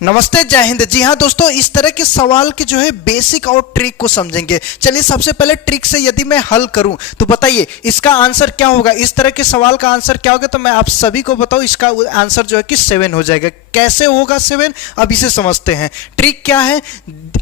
नमस्ते, जय हिंद। जी हाँ दोस्तों, इस तरह के सवाल के जो है बेसिक और ट्रिक को समझेंगे। चलिए सबसे पहले ट्रिक से यदि मैं हल करूं तो बताइए इसका आंसर क्या होगा। इस तरह के सवाल का आंसर क्या होगा तो मैं आप सभी को बताऊं, इसका आंसर जो है कि 7 हो जाएगा। कैसे होगा 7, अब इसे समझते हैं। ट्रिक क्या है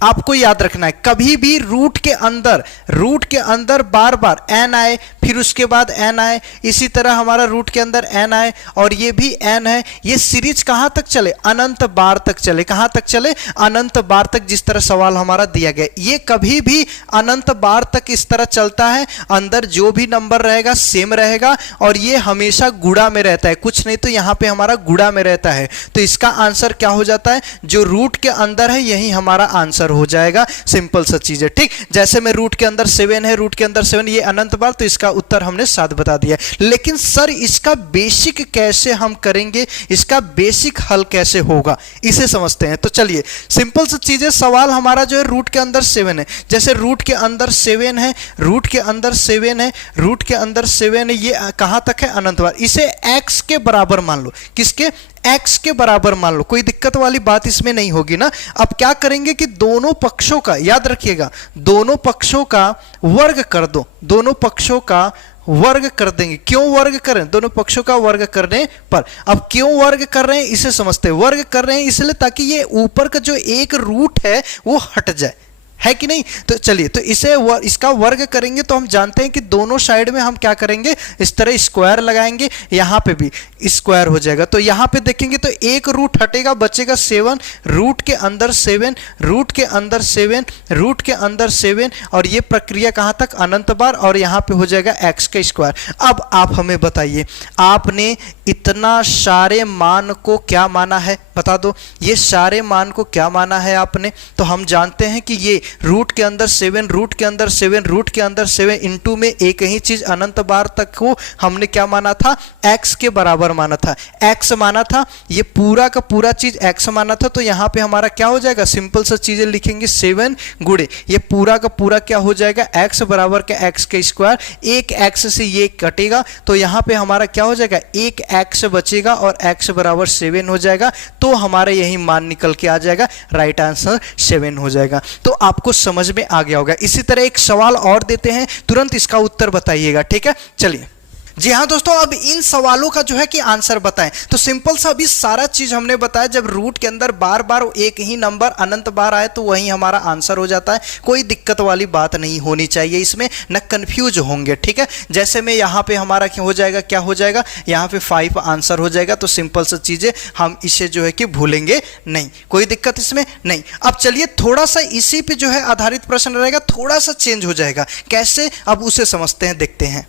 आपको याद रखना है, कभी भी रूट के अंदर बार बार n आए, फिर उसके बाद n आए, इसी तरह हमारा रूट के अंदर n आए और ये भी n है। ये सीरीज कहां तक चले? अनंत बार तक चले। कहां तक चले? अनंत बार तक। जिस तरह सवाल हमारा दिया गया, ये कभी भी अनंत बार तक इस तरह चलता है। अंदर जो भी नंबर रहेगा सेम रहेगा और ये हमेशा गुणा में रहता है, कुछ नहीं तो यहां पे हमारा गुणा में रहता है। तो इसका आंसर क्या हो जाता है? जो रूट के अंदर है यही हमारा आंसर हो जाएगा। सिंपल सा चीज है, ठीक। जैसे में रूट के अंदर 7 है, रूट के अंदर 7 ये अनंत बार, तो इसका उत्तर हमने 7 बता दिया। लेकिन सर इसका बेसिक कैसे हम करेंगे, इसका बेसिक हल कैसे होगा, इसे समझते हैं। तो चलिए सिंपल सी चीज है। सवाल हमारा जो है रूट के अंदर 7 है, जैसे रूट के अंदर 7 है, रूट के अंदर 7 है, रूट के अंदर 7 है, ये कहां तक है? अनंत बार। इसे x के बराबर मान लो। किसके? x के बराबर मान लो। कोई दिक्कत वाली बात इसमें नहीं होगी ना। अब क्या करेंगे कि दोनों पक्षों का, याद रखिएगा, दोनों पक्षों का वर्ग कर दो। दोनों पक्षों का वर्ग कर देंगे। क्यों वर्ग करें? दोनों पक्षों का वर्ग करने पर। अब क्यों वर्ग कर रहे हैं इसे समझते हैं। वर्ग कर रहे हैं इसलिए ताकि ये ऊपर का जो एक रूट है वो हट जाए, है कि नहीं। तो चलिए, तो इसका वर्ग करेंगे तो हम जानते हैं कि दोनों साइड में हम क्या करेंगे, इस तरह स्क्वायर लगाएंगे, यहां पे भी स्क्वायर हो जाएगा। तो यहां पे देखेंगे तो एक रूट हटेगा, बचेगा 7, रूट के अंदर 7, रूट के अंदर 7, रूट के अंदर 7, और ये प्रक्रिया कहां तक? अनंत बार, और यहां पे हो जाएगा x का स्क्वायर। अब आप हमें बताइए, आपने इतना सारे मान को क्या माना है? बता दो, ये सारे मान को क्या माना है आपने? तो हम जानते हैं कि ये रूट के अंदर 7, रूट के अंदर 7, रूट के अंदर 7 इंटू में एक ही चीज अनंत बार तक को हमने क्या माना था? x के बराबर माना था, x माना था। ये पूरा का पूरा चीज x माना था। तो यहां पे हमारा क्या हो जाएगा? सिंपल सा चीजें लिखेंगे, 7 गुणे ये पूरा का पूरा क्या हो जाएगा? x बराबर का x का स्क्वायर। एक x से ये कटेगा तो यहां पे हमारा क्या हो जाएगा? एक x बचेगा और x बराबर 7 हो जाएगा। तो हमारा यही मान निकल के आ जाएगा, राइट आंसर 7 हो जाएगा। तो आपको समझ में आ गया होगा। इसी तरह एक सवाल और देते हैं, तुरंत इसका उत्तर बताइएगा, ठीक है। चलिए, जी हाँ दोस्तों, अब इन सवालों का जो है कि आंसर बताएं। तो सिंपल सा अभी सारा चीज हमने बताया। जब रूट के अंदर बार बार एक ही नंबर अनंत बार आए तो वही हमारा आंसर हो जाता है। कोई दिक्कत वाली बात नहीं होनी चाहिए इसमें, न कंफ्यूज होंगे, ठीक है। जैसे में यहाँ पे हमारा क्या हो जाएगा? क्या हो जाएगा? यहाँ पे 5 आंसर हो जाएगा। तो सिंपल सा चीजें हम इसे जो है कि भूलेंगे नहीं, कोई दिक्कत इसमें नहीं। अब चलिए थोड़ा सा इसी पे जो है आधारित प्रश्न रहेगा, थोड़ा सा चेंज हो जाएगा। कैसे? अब उसे समझते हैं, देखते हैं।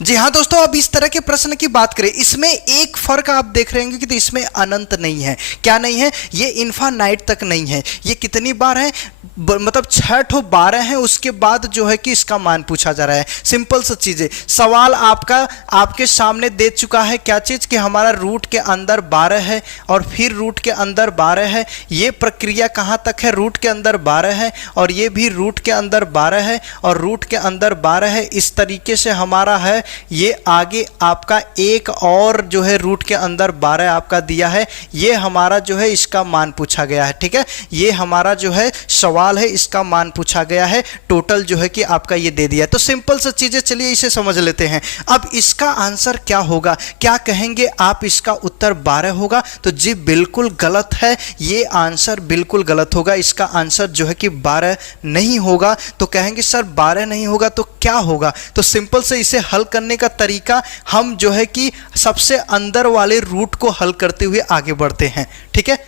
जी हाँ दोस्तों, अब इस तरह के प्रश्न की बात करें, इसमें एक फर्क आप देख रहे हैं कि तो इसमें अनंत नहीं है। क्या नहीं है? ये इन्फानाइट तक नहीं है। ये कितनी बार है? मतलब 6 ठो 12 है, उसके बाद जो है कि इसका मान पूछा जा रहा है। सिंपल सा चीज़ है। सवाल आपके सामने दे चुका है क्या चीज़ कि हमारा रूट के अंदर 12 है और फिर रूट के अंदर 12 है। ये प्रक्रिया कहाँ तक है? रूट के अंदर 12 है और ये भी रूट के अंदर 12 है और रूट के अंदर 12 है। इस तरीके से हमारा है। ये आगे आपका एक और जो है रूट के अंदर 12 आपका दिया है। ये हमारा जो है इसका मान पूछा गया है, ठीक है। ये हमारा जो है सवाल है, इसका मान पूछा गया है। टोटल जो है कि आपका ये दे दिया है। तो सिंपल सा चीजें, चलिए इसे समझ लेते हैं। अब इसका आंसर क्या होगा? क्या कहेंगे आप? इसका उत्तर 12 होगा। तो जी बिल्कुल गलत है, ये आंसर बिल्कुल गलत होगा। इसका आंसर जो है कि 12 नहीं होगा। तो कहेंगे सर 12 नहीं होगा तो क्या होगा? तो सिंपल से इसे हल करने का तरीका, हम जो है कि सबसे अंदर वाले रूट को हल करते हुए आगे बढ़ते हैं, ठीक है।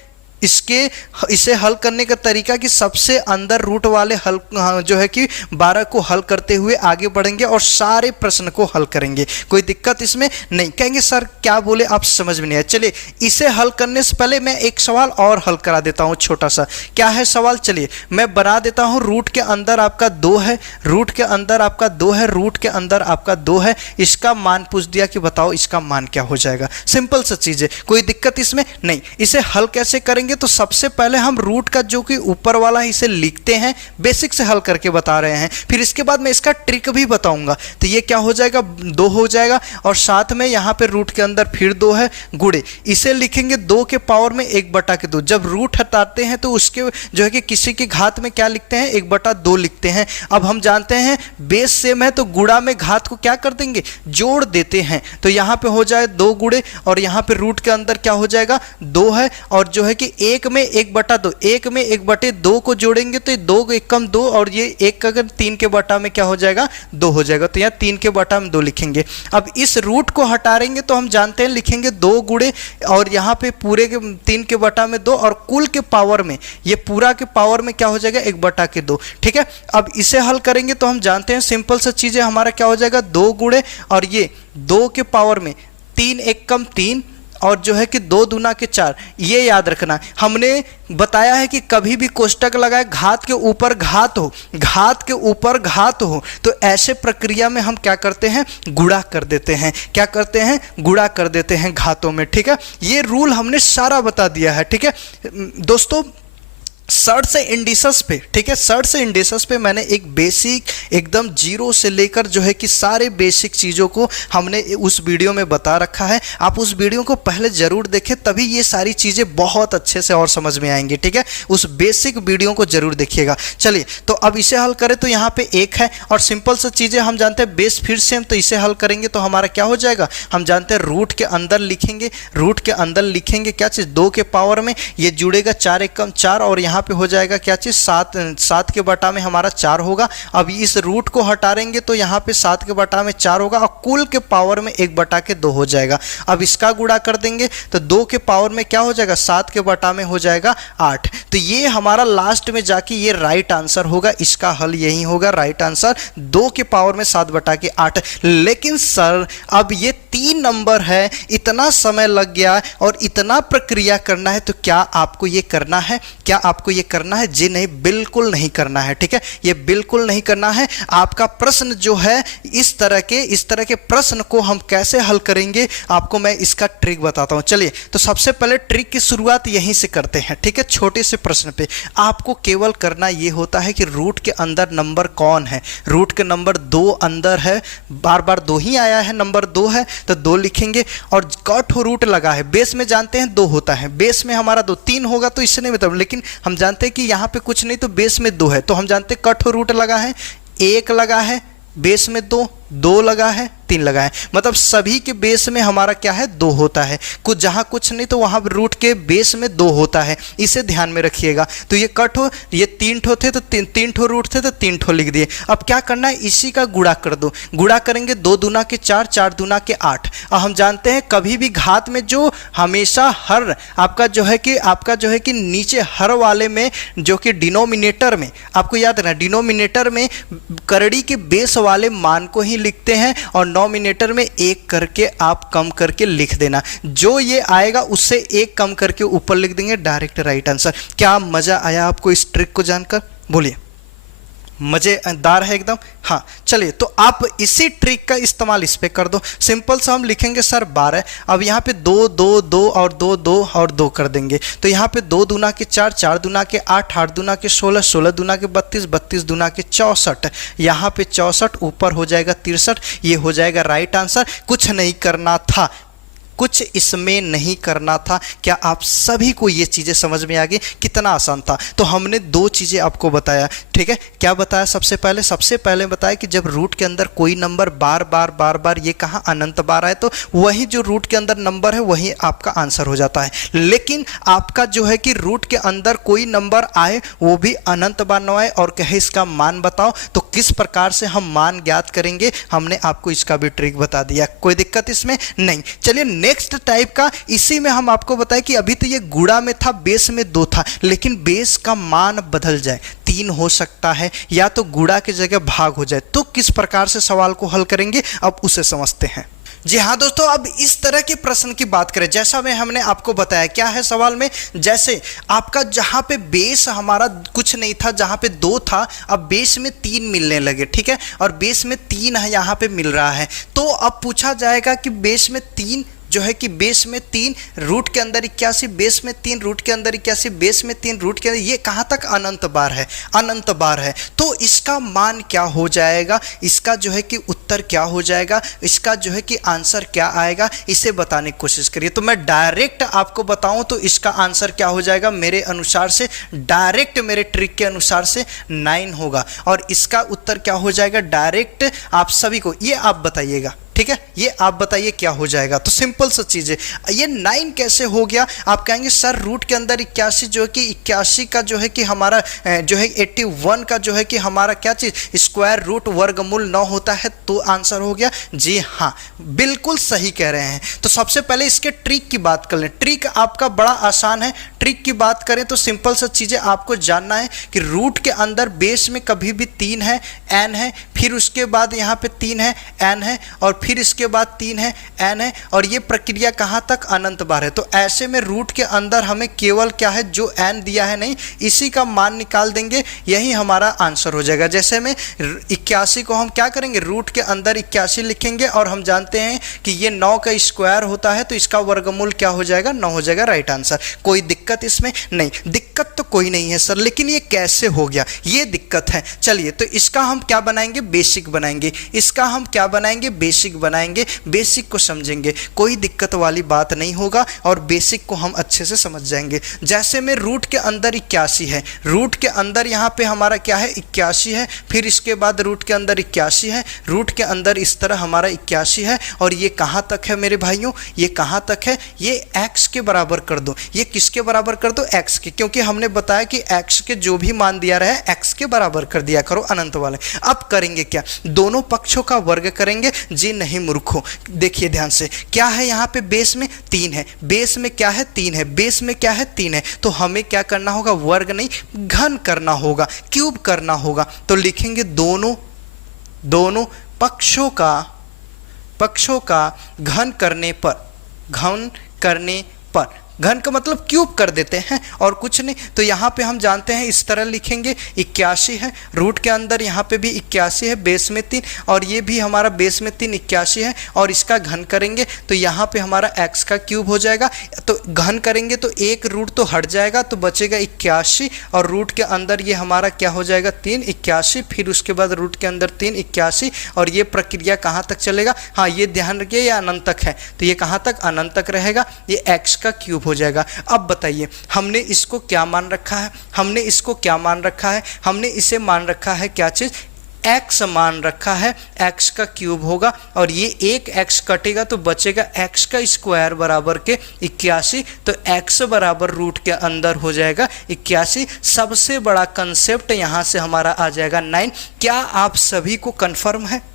इसे हल करने का तरीका कि सबसे अंदर रूट वाले हल जो है कि 12 को हल करते हुए आगे बढ़ेंगे और सारे प्रश्न को हल करेंगे। कोई दिक्कत इसमें नहीं। कहेंगे सर क्या बोले आप, समझ में नहीं आया। चलिए इसे हल करने से पहले मैं एक सवाल और हल करा देता हूं, छोटा सा। क्या है सवाल? चलिए मैं बना देता हूं। रूट के अंदर आपका 2 है, रूट के अंदर आपका 2 है, रूट के अंदर आपका 2 है। इसका मान पूछ दिया कि बताओ इसका मान क्या हो जाएगा। सिंपल सा चीज है, कोई दिक्कत इसमें नहीं। इसे हल कैसे करेंगे करेंगे तो सबसे पहले हम रूट का जो कि ऊपर वाला है इसे लिखते हैं, बेसिक से हल करके बता रहे हैं, फिर इसके बाद मैं इसका ट्रिक भी बताऊंगा। तो ये क्या हो जाएगा, 2 हो जाएगा और साथ में यहाँ पे रूट के अंदर फिर 2 है, गुड़े इसे लिखेंगे 2 के पावर में 1/2। जब रूट हटाते हैं तो उसके जो है कि किसी की घात में क्या लिखते हैं, 1/2 लिखते हैं। अब हम जानते हैं बेस सेम है तो गुणा में घात को क्या कर देंगे, जोड़ देते हैं। तो यहाँ पे हो जाए 2 गुणे और यहाँ पे रूट के अंदर क्या हो जाएगा, 2 है और जो है कि 1 में 1/2, 1 में 1/2 को जोड़ेंगे तो 2 1 कम 2 और ये 1 अगर 3 के बटा में क्या हो जाएगा, 2 हो जाएगा। तो यहाँ 3 के बटा में 2 लिखेंगे। अब इस रूट को हटाएंगे तो हम जानते हैं लिखेंगे 2 गुणे और यहाँ पे पूरे के 3 के बटा में 2 और कुल के पावर में ये पूरा के पावर में क्या हो जाएगा, 1/2। ठीक है, अब इसे हल करेंगे तो हम जानते हैं सिंपल सा चीजें हमारा क्या हो जाएगा, 2 गुणे और ये 2 के पावर में 3 1 कम 3 और जो है कि 2 दूना के 4। ये याद रखना, हमने बताया है कि कभी भी कोष्टक लगाए घात के ऊपर घात हो, घात के ऊपर घात हो तो ऐसे प्रक्रिया में हम क्या करते हैं, गुणा कर देते हैं। क्या करते हैं, गुणा कर देते हैं घातों में। ठीक है, ये रूल हमने सारा बता दिया है। ठीक है दोस्तों, सर्ट से इंडिसेस पे, ठीक है, सर्ट से इंडिसेस पे मैंने एक बेसिक एकदम जीरो से लेकर जो है कि सारे बेसिक चीज़ों को हमने उस वीडियो में बता रखा है। आप उस वीडियो को पहले ज़रूर देखें, तभी ये सारी चीज़ें बहुत अच्छे से और समझ में आएंगी। ठीक है, उस बेसिक वीडियो को जरूर देखिएगा। चलिए तो अब इसे हल करें तो यहाँ पे 1 है और सिंपल सा चीज़ें हम जानते हैं, बेस फिर सेम, तो इसे हल करेंगे तो हमारा क्या हो जाएगा, हम जानते हैं रूट के अंदर लिखेंगे, रूट के अंदर लिखेंगे क्या चीज़, 2 के पावर में ये जुड़ेगा 4 1 कम 4 और यहाँ पे हो जाएगा क्या चीज, 7 के बटा में हमारा 4 होगा। अब इस रूट को हटाएंगे तो यहाँ पे 7 के बटा में 4 होगा और कुल के पावर में 1/2 हो जाएगा। अब इसका गुणा कर देंगे तो 2 के पावर में क्या हो जाएगा, 7 के बटा में हो जाएगा 8। तो ये हमारा लास्ट में जाके ये राइट आंसर होगा, इसका हल यही होगा, राइट आंसर 2 के पावर में 7/8। लेकिन सर अब ये 3 नंबर है, इतना समय लग गया और इतना प्रक्रिया करना है, तो क्या आपको ये करना है, क्या आपको ये करना है? जी नहीं, बिल्कुल नहीं करना है। ठीक है, ये बिल्कुल नहीं करना है। आपका प्रश्न जो है इस तरह के प्रश्न को हम कैसे हल करेंगे, आपको मैं इसका ट्रिक बताता हूं। चलिए तो सबसे पहले ट्रिक की शुरुआत यहीं से करते हैं। ठीक है, छोटे से प्रश्न पे आपको केवल करना ये होता है कि रूट के अंदर नंबर कौन है, रूट के नंबर 2 अंदर है, बार बार 2 ही आया है, नंबर 2 है तो 2 लिखेंगे और कट रूट लगा है, बेस में जानते हैं 2 होता है, बेस में हमारा 2, 3 होगा तो इससे नहीं मतलब, लेकिन हम जानते हैं कि यहाँ पे कुछ नहीं तो बेस में 2 है, तो हम जानते हैं कट रूट लगा है, 1 लगा है, बेस में 2 लगा है, 3 लगा है, मतलब सभी के बेस में हमारा क्या है, 2 होता है। कुछ जहां कुछ नहीं तो वहां रूट के बेस में 2 होता है, इसे ध्यान में रखिएगा। तो ये कट हो, ये 3 ठो थे तो 3 ठो रूट थे तो 3 ठो लिख दिए। अब क्या करना है, इसी का गुणा कर दो, गुणा करेंगे 2 दूना के 4, 4 दूना के 8। और हम जानते हैं कभी भी घात में जो हमेशा हर आपका जो है कि नीचे हर वाले में जो कि डिनोमिनेटर में, आपको याद रखना डिनोमिनेटर में करड़ी के बेस वाले मान को ही लिखते हैं और नॉमिनेटर में 1 करके आप कम करके लिख देना, जो ये आएगा उससे 1 कम करके ऊपर लिख देंगे, डायरेक्ट राइट आंसर। क्या मजा आया आपको इस ट्रिक को जानकर, बोलिए, मजेदार है एकदम। हाँ चलिए तो आप इसी ट्रिक का इस्तेमाल इस पे कर दो। सिंपल सा हम लिखेंगे सर 12, अब यहाँ पे 2 2 2 और 2 2 और 2 कर देंगे, तो यहाँ पे 2 दूना के 4, 4 दूना के 8, 8 दूना के 16, 16 दूना के 32, 32 दूना के 64, यहाँ पे 64 ऊपर हो जाएगा 63, ये हो जाएगा राइट आंसर। कुछ नहीं करना था, कुछ इसमें नहीं करना था। क्या आप सभी को ये चीज़ें समझ में आ गई? कितना आसान था। तो हमने 2 चीज़ें आपको बताया, ठीक है। क्या बताया? सबसे पहले बताया कि जब रूट के अंदर कोई नंबर बार बार ये कहाँ अनंत बार आए तो वही जो रूट के अंदर नंबर है वही आपका आंसर हो जाता है। लेकिन आपका जो है कि रूट के अंदर कोई नंबर आए वो भी अनंत बार न आए और कहे इसका मान बताओ, तो किस प्रकार से हम मान ज्ञात करेंगे, हमने आपको इसका भी ट्रिक बता दिया। कोई दिक्कत इसमें नहीं। चलिए नेक्स्ट टाइप का, इसी में हम आपको बताएं कि अभी तो ये गुणा में था, बेस में 2 था, लेकिन बेस का मान बदल जाए, 3 हो सकता है या तो गुणा की जगह भाग हो जाए, तो किस प्रकार से सवाल को हल करेंगे अब उसे समझते हैं। जी हाँ दोस्तों, अब इस तरह के प्रश्न की बात करें, जैसा मैं हमने आपको बताया क्या है सवाल में, जैसे आपका जहाँ पे बेस हमारा कुछ नहीं था, जहाँ पे 2 था, अब बेस में 3 मिलने लगे, ठीक है, और बेस में 3 है यहाँ पे मिल रहा है, तो अब पूछा जाएगा कि बेस में 3 जो है कि बेस में 3 रूट के अंदर 81 बेस में 3 रूट के अंदर 81 बेस में 3 रूट के अंदर, ये कहाँ तक अनंत बार है, अनंत बार है। तो इसका मान क्या हो जाएगा, इसका जो है कि उत्तर क्या हो जाएगा, इसका जो है कि आंसर क्या आएगा, इसे बताने की कोशिश करिए। तो मैं डायरेक्ट आपको बताऊं तो इसका आंसर क्या हो जाएगा, मेरे अनुसार से डायरेक्ट, मेरे ट्रिक के अनुसार से 9 होगा। और इसका उत्तर क्या हो जाएगा डायरेक्ट, आप सभी को ये आप बताइएगा, ठीक है, ये आप बताइए क्या हो जाएगा। तो सिंपल सा चीज है, ये 9 कैसे हो गया। आप कहेंगे सर रूट के अंदर 81 जो है कि 81 का जो है कि हमारा जो है 81 का जो है कि हमारा क्या चीज स्क्वायर रूट वर्गमूल 9 होता है, तो आंसर हो गया। जी हाँ, बिल्कुल सही कह रहे हैं। तो सबसे पहले इसके ट्रिक की बात कर लें। ट्रिक आपका बड़ा आसान है। ट्रिक की बात करें तो सिंपल सा चीजें आपको जानना है कि रूट के अंदर बेस में कभी भी 3 है, n है, फिर उसके बाद यहाँ पे 3 है, n है, और फिर इसके बाद 3 है, n है, और ये प्रक्रिया कहाँ तक, अनंत बार है। तो ऐसे में रूट के अंदर हमें केवल क्या है, जो n दिया है नहीं, इसी का मान निकाल देंगे, यही हमारा आंसर हो जाएगा। जैसे में 81 को हम क्या करेंगे, रूट के अंदर 81 लिखेंगे, और हम जानते हैं कि ये 9 का स्क्वायर होता है, तो इसका वर्गमूल क्या हो जाएगा, 9 हो जाएगा, राइट आंसर। कोई दिक्कत इसमें नहीं, दिक्कत तो कोई नहीं है सर, लेकिन ये कैसे हो गया, ये दिक्कत है। चलिए, तो इसका हम क्या बनाएंगे, बेसिक बनाएंगे। इसका हम क्या बनाएंगे, बेसिक बनाएंगे। बेसिक को समझेंगे, कोई दिक्कत वाली बात नहीं होगा, और बेसिक को हम अच्छे से समझ जाएंगे। जैसे में रूट के अंदर 81 है, रूट के अंदर यहाँ पे हमारा क्या है, 81 है, फिर इसके बाद रूट के अंदर 81 है, रूट के अंदर इस तरह हमारा 81 है, और ये कहाँ तक है मेरे भाइयों, ये कहाँ तक है, ये x के बराबर कर दो। ये किसके बराबर कर दो, x के, क्योंकि हमने बताया कि x के जो भी मान दिया रहे x के बराबर कर दिया करो, अनंत वाले। अब करेंगे क्या, दोनों पक्षों का वर्ग करेंगे। जी नहीं मूर्खों, देखिए ध्यान से, क्या है यहाँ पे, बेस में 3 है, बेस में क्या है, 3 है, बेस में क्या है, 3 है, तो हमें क्या करना होगा, वर्ग नहीं घन करना होगा, क्यूब करना होगा। तो लिखेंगे दोनों पक्षों का घन करने पर, घन का मतलब क्यूब कर देते हैं और कुछ नहीं। तो यहाँ पे हम जानते हैं इस तरह लिखेंगे, 81 है, रूट के अंदर यहाँ पे भी 81 है, बेस में 3, और ये भी हमारा बेस में 3 81 है, और इसका घन करेंगे तो यहाँ पे हमारा x का क्यूब हो जाएगा। तो घन करेंगे तो एक रूट तो हट जाएगा, तो बचेगा 81, और रूट के अंदर ये हमारा क्या हो जाएगा, 3 81, फिर उसके बाद रूट के अंदर 3 81, और ये प्रक्रिया कहाँ तक चलेगा, हाँ ये ध्यान रखिए, ये अनंत तक है, तो ये कहाँ तक, अनंत तक रहेगा, ये x का क्यूब हो जाएगा। अब बताइए हमने इसको क्या मान रखा है, हमने इसे मान रखा है क्या चीज, x मान रखा है, x का क्यूब होगा, और ये एक x कटेगा तो बचेगा x का स्क्वायर बराबर के 81, तो x बराबर रूट के अंदर हो जाएगा 81। सबसे बड़ा कंसेप्ट यहाँ से हमारा आ जाएगा 9। क्या आप सभी को कंफर्म है,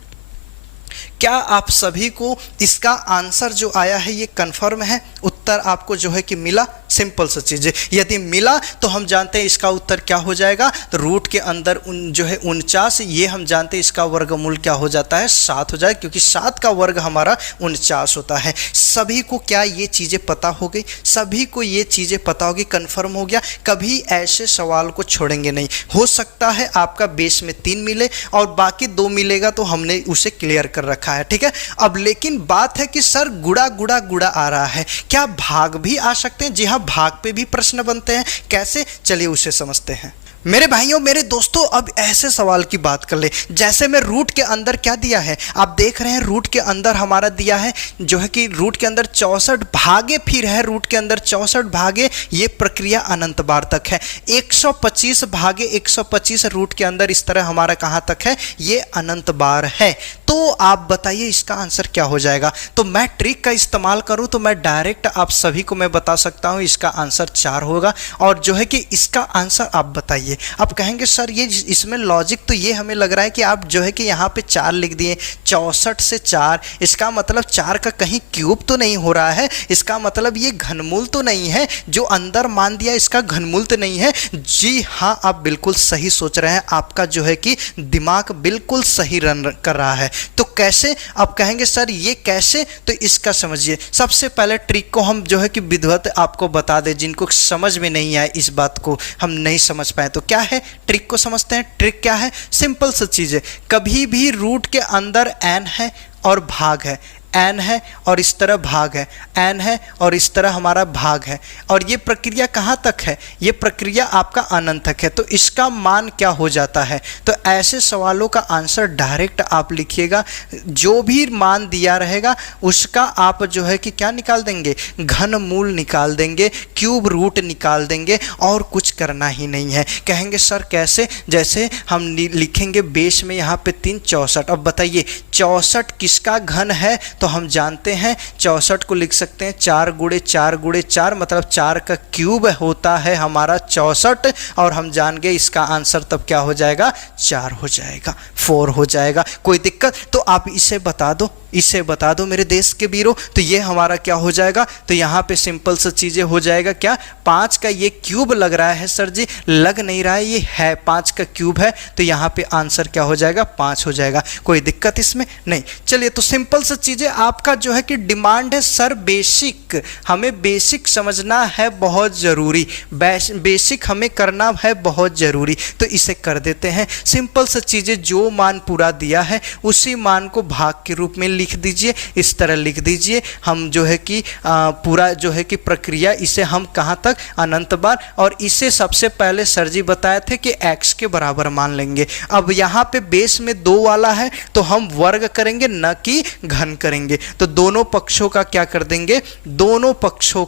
क्या आप सभी को इसका आंसर जो आया है ये कंफर्म है, उत्तर आपको जो है कि मिला। सिंपल सा चीज़ है, यदि मिला तो हम जानते हैं इसका उत्तर क्या हो जाएगा, तो रूट के अंदर जो है 49, ये हम जानते हैं इसका वर्गमूल क्या हो जाता है, 7 हो जाए, क्योंकि 7 का वर्ग हमारा 49 होता है। सभी को क्या ये चीज़ें पता हो गई, सभी को ये चीज़ें पता होगी, कंफर्म हो गया। कभी ऐसे सवाल को छोड़ेंगे नहीं। हो सकता है आपका बेस में 3 मिले और बाकी 2 मिलेगा, तो हमने उसे क्लियर कर रखा है, ठीक है। अब लेकिन बात है कि सर गुड़ा आ रहा है, क्या भाग भी आ सकते हैं? जी हाँ, भाग पे भी प्रश्न बनते हैं। कैसे, चलिए उसे समझते हैं। मेरे भाइयों, मेरे दोस्तों, अब ऐसे सवाल की बात कर ले, जैसे में रूट के अंदर क्या दिया है, आप देख रहे हैं रूट के अंदर हमारा दिया है जो है कि रूट के अंदर 64 भागे, फिर है रूट के अंदर 64 भागे, ये प्रक्रिया अनंत बार तक है। 125 भागे 125 रूट के अंदर इस तरह हमारा कहाँ तक है, ये अनंत बार है। तो आप बताइए इसका आंसर क्या हो जाएगा। तो मैं ट्रिक का इस्तेमाल करूँ तो मैं डायरेक्ट आप सभी को मैं बता सकता हूँ इसका आंसर 4 होगा, और जो है कि इसका आंसर आप बताइए। आप कहेंगे सर ये इसमें लॉजिक तो ये हमें लग रहा है कि आप जो है कि यहाँ पे 4 लिख दिए, 64 से 4, इसका मतलब 4 का कहीं क्यूब तो नहीं हो रहा है, इसका मतलब ये घनमूल तो नहीं है, जो अंदर मान दिया इसका घनमूल तो नहीं है। जी हाँ, आप बिल्कुल सही सोच रहे हैं, आपका जो है कि दिमाग बिल्कुल सही रन कर रहा है। तो कैसे, आप कहेंगे सर ये कैसे, तो इसका समझिए। सबसे पहले ट्रिक को हम जो है कि विधिवत आपको बता दें, जिनको समझ में नहीं आए, इस बात को हम नहीं समझ पाए, तो क्या है, ट्रिक को समझते हैं। ट्रिक क्या है, सिंपल सी चीज है, कभी भी रूट के अंदर n है और भाग है, n है और इस तरह भाग है, n है और इस तरह हमारा भाग है, और ये प्रक्रिया कहाँ तक है, ये प्रक्रिया आपका अनंत तक है, तो इसका मान क्या हो जाता है। तो ऐसे सवालों का आंसर डायरेक्ट आप लिखिएगा, जो भी मान दिया रहेगा उसका आप जो है कि क्या निकाल देंगे, घनमूल निकाल देंगे, क्यूब रूट निकाल देंगे, और कुछ करना ही नहीं है। कहेंगे सर कैसे, जैसे हम लिखेंगे बेस में यहाँ पे 3 64। अब बताइए 64 किसका घन है, तो हम जानते हैं 64 को लिख सकते हैं 4 गुणे 4 गुणे 4, मतलब 4 का क्यूब होता है हमारा 64, और हम जान गए इसका आंसर तब क्या हो जाएगा, 4 हो जाएगा, 4 हो जाएगा। कोई दिक्कत, तो आप इसे बता दो, इसे बता दो मेरे देश के वीरों। तो ये हमारा क्या हो जाएगा, तो यहाँ पे सिंपल सा चीज़ें हो जाएगा, क्या 5 का ये क्यूब लग रहा है सर जी, लग नहीं रहा है, ये है 5 का क्यूब है, तो यहाँ पे आंसर क्या हो जाएगा, 5 हो जाएगा। कोई दिक्कत इसमें नहीं। चलिए, तो सिंपल सा चीज़ें आपका जो है कि डिमांड है सर बेसिक, हमें बेसिक समझना है बहुत ज़रूरी, बेसिक हमें करना है बहुत ज़रूरी, तो इसे कर देते हैं। सिंपल सा चीज़ें, जो मान पूरा दिया है उसी मान को भाग के रूप में लिख दीजिए, इस तरह लिख दीजिए। हम जो है कि पूरा जो है कि प्रक्रिया, इसे हम कहाँ तक, अनंत बार, और इसे सबसे पहले सर जी बताए थे कि x के बराबर मान लेंगे। अब यहाँ पे बेस में 2 वाला है तो हम वर्ग करेंगे, न कि घन करेंगे। तो दोनों पक्षों का क्या कर देंगे, दोनों पक्षों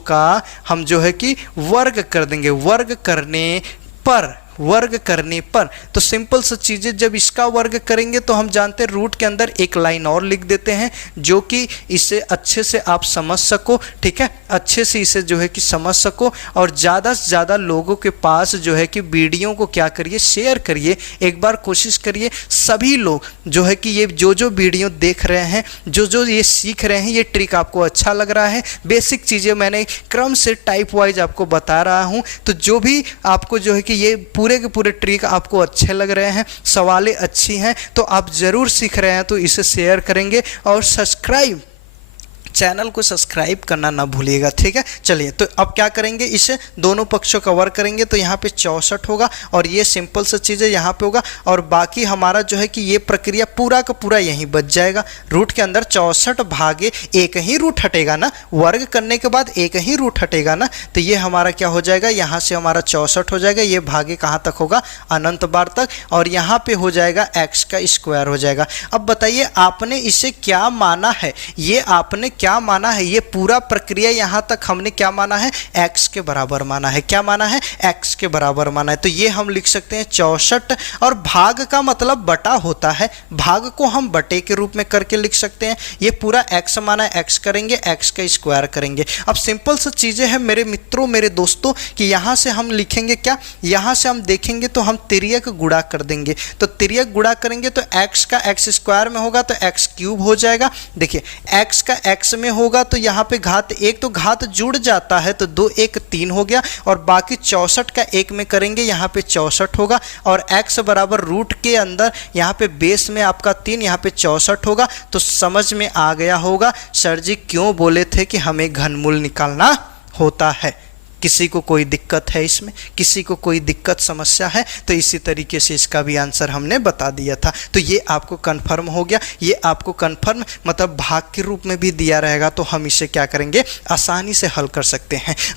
का हम जो है कि वर्ग कर देंगे। वर्ग करने पर तो सिंपल सी चीज़ें, जब इसका वर्ग करेंगे तो हम जानते हैं रूट के अंदर एक लाइन और लिख देते हैं, जो कि इसे अच्छे से आप समझ सको, ठीक है, अच्छे से इसे जो है कि समझ सको, और ज़्यादा से ज़्यादा लोगों के पास जो है कि वीडियो को क्या करिए, शेयर करिए। एक बार कोशिश करिए सभी लोग जो है कि ये जो वीडियो देख रहे हैं, जो ये सीख रहे हैं, ये ट्रिक आपको अच्छा लग रहा है, बेसिक चीज़ें मैंने क्रम से टाइप वाइज आपको बता रहा हूँ, तो जो भी आपको जो है कि ये पूरे के पूरे ट्रिक आपको अच्छे लग रहे हैं, सवालें अच्छी हैं, तो आप ज़रूर सीख रहे हैं, तो इसे शेयर करेंगे और चैनल को सब्सक्राइब करना ना भूलिएगा, ठीक है। चलिए, तो अब क्या करेंगे, इसे दोनों पक्षों का वर्ग करेंगे, तो यहाँ पे 64 होगा, और ये सिंपल सा चीज़ है यहाँ पे होगा, और बाकी हमारा जो है कि ये प्रक्रिया पूरा का पूरा यहीं बच जाएगा। रूट के अंदर 64 भागे एक ही रूट हटेगा ना, वर्ग करने के बाद एक ही रूट हटेगा ना, तो ये हमारा क्या हो जाएगा, यहाँ से हमारा 64 हो जाएगा, ये भागे कहाँ तक होगा, अनंत बार तक, और यहाँ पे हो जाएगा x का स्क्वायर हो जाएगा। अब बताइए आपने इसे क्या माना है, ये आपने क्या माना है, ये पूरा प्रक्रिया यहाँ तक हमने क्या माना है, x के बराबर माना है। क्या माना है, x के बराबर माना है। तो ये हम लिख सकते हैं 64, और भाग का मतलब बटा होता है, भाग को हम बटे के रूप में करके लिख सकते हैं। ये पूरा x माना है, x करेंगे, x का स्क्वायर करेंगे। अब सिंपल सी चीज़ें हैं मेरे मित्रों, मेरे दोस्तों, कि यहाँ से हम लिखेंगे क्या, यहाँ से हम देखेंगे तो हम तिर्यक गुणा कर देंगे, तो तिर्यक गुणा करेंगे तो x का x स्क्वायर में होगा तो x क्यूब हो जाएगा। देखिए x का x में होगा तो यहाँ पे घात 1, तो घात जुड़ जाता है, तो 2 1 3 हो गया, और बाकी 64 का 1 में करेंगे, यहाँ पे 64 होगा, और x बराबर रूट के अंदर यहाँ पे बेस में आपका 3, यहाँ पे 64 होगा। तो समझ में आ गया होगा सर जी क्यों बोले थे कि हमें घनमूल निकालना होता है। किसी को कोई दिक्कत है इसमें, किसी को कोई दिक्कत समस्या है, तो इसी तरीके से इसका भी आंसर हमने बता दिया था। तो ये आपको कंफर्म हो गया, ये आपको कंफर्म मतलब भाग के रूप में भी दिया रहेगा, तो हम इसे क्या करेंगे, आसानी से हल कर सकते हैं।